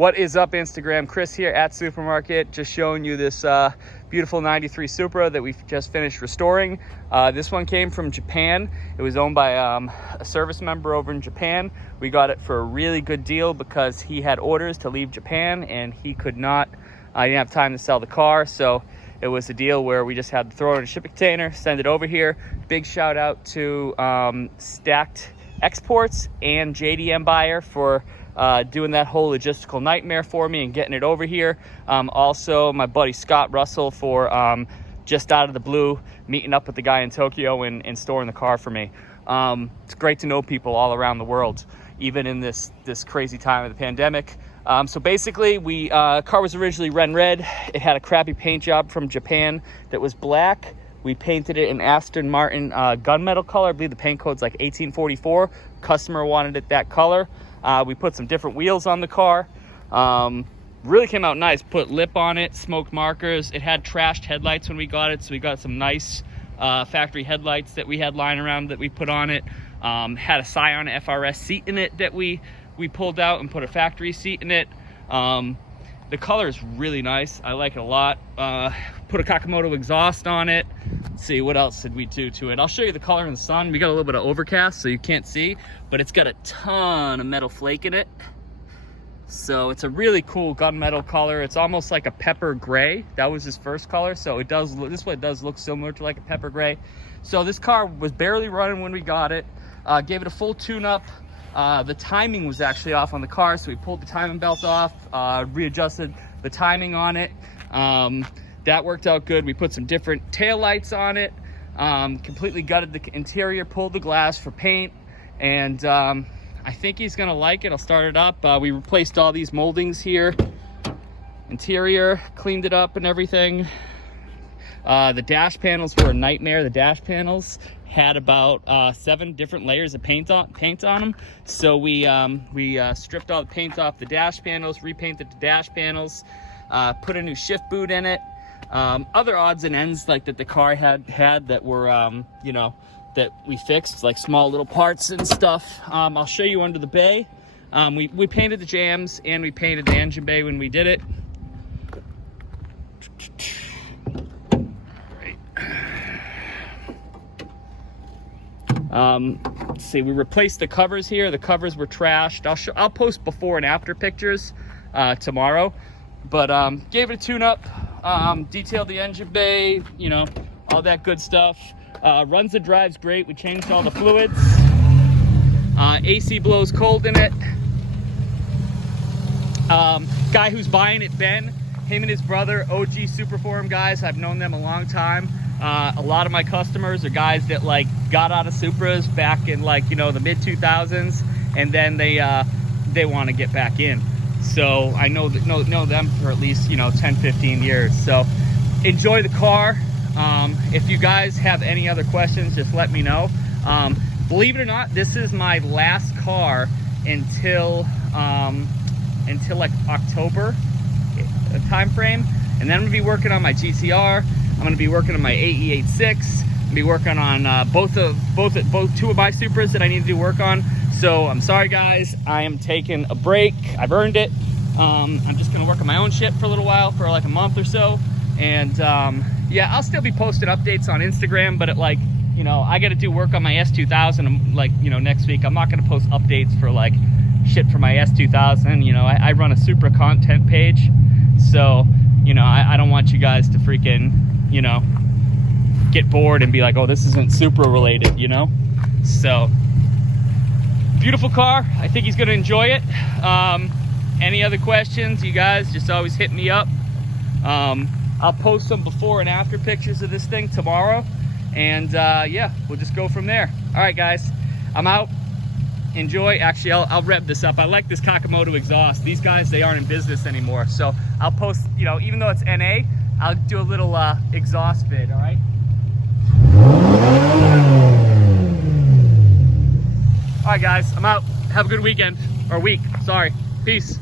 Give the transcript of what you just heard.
What is up, Instagram? Chris here at Supermarket, just showing you this beautiful 93 Supra that we just finished restoring. This one came from Japan. It was owned by a service member over in Japan. We got it for a really good deal because he had orders to leave Japan and he could not, I didn't have time to sell the car. So it was a deal where we just had to throw it in a shipping container, send it over here. Big shout out to Stacked Exports and JDM Buyer for doing that whole logistical nightmare for me and getting it over here. Also, my buddy Scott Russell for just out of the blue meeting up with the guy in Tokyo and storing the car for me. It's great to know people all around the world, even in this crazy time of the pandemic. So basically, car was originally red. It had a crappy paint job from Japan that was black. We painted it in Aston Martin gunmetal color. I believe the paint code's like 1844. Customer wanted it that color. We put some different wheels on the car. Really came out nice. Put lip on it, smoke markers. It had trashed headlights when we got it, so we got some nice factory headlights that we had lying around that we put on it. Had a Scion FRS seat in it that we pulled out and put a factory seat in it. The color is really nice. I like it a lot. Put a Kakamoto exhaust on it. Let's see, what else did we do to it? I'll show you the color in the sun. We got a little bit of overcast, so you can't see, but it's got a ton of metal flake in it. So it's a really cool gunmetal color. It's almost like a pepper gray. That was his first color, so it does look, this one does look similar to like a pepper gray. So this car was barely running when we got it. Gave it a full tune-up. The timing was actually off on the car, so we pulled the timing belt off, readjusted the timing on it. That worked out good. We put some different tail lights on it, completely gutted the interior, pulled the glass for paint, and I think he's gonna like it. I'll start it up. We replaced all these moldings here, interior, cleaned it up and everything. The dash panels were a nightmare. The dash panels had about 7 different layers of paint on them. So we stripped all the paint off the dash panels, repainted the dash panels, put a new shift boot in it. Other odds and ends like that the car had that were you know, that we fixed, like small little parts and stuff. I'll show you under the bay. We painted the jams and we painted the engine bay when we did it. Let's see, we replaced the covers here. The covers were trashed. I'll post before and after pictures tomorrow, but gave it a tune-up, detailed the engine bay, you know, all that good stuff. Runs and drives great. We changed all the fluids. AC blows cold in it. Guy who's buying it, Ben, him and his brother, OG Superform guys. I've known them a long time. A lot of my customers are guys that like got out of Supras back in like, you know, the mid 2000s, and then they want to get back in. So I know them for at least, you know, 10-15 years. So enjoy the car. If you guys have any other questions, just let me know. Believe it or not, this is my last car until like October time frame, and then I'm gonna be working on my GTR. I'm gonna be working on my AE86. I'm gonna be working on both two of my Supras that I need to do work on. So I'm sorry guys, I am taking a break. I've earned it. I'm just gonna work on my own shit for a little while, for like a month or so. And yeah, I'll still be posting updates on Instagram, but like, you know, I gotta do work on my S2000 like, you know, next week. I'm not gonna post updates for like shit for my S2000. You know, I run a Supra content page. So, you know, I don't want you guys to freaking, you know, get bored and be like, oh, this isn't Supra related, you know? So, beautiful car. I think he's gonna enjoy it. Any other questions, you guys just always hit me up. I'll post some before and after pictures of this thing tomorrow. And yeah, we'll just go from there. All right, guys, I'm out. Enjoy. Actually, I'll rev this up. I like this Kakamoto exhaust. These guys, they aren't in business anymore. So I'll post, you know, even though it's NA, I'll do a little exhaust vid, all right? All right, guys, I'm out. Have a good weekend, or week, sorry. Peace.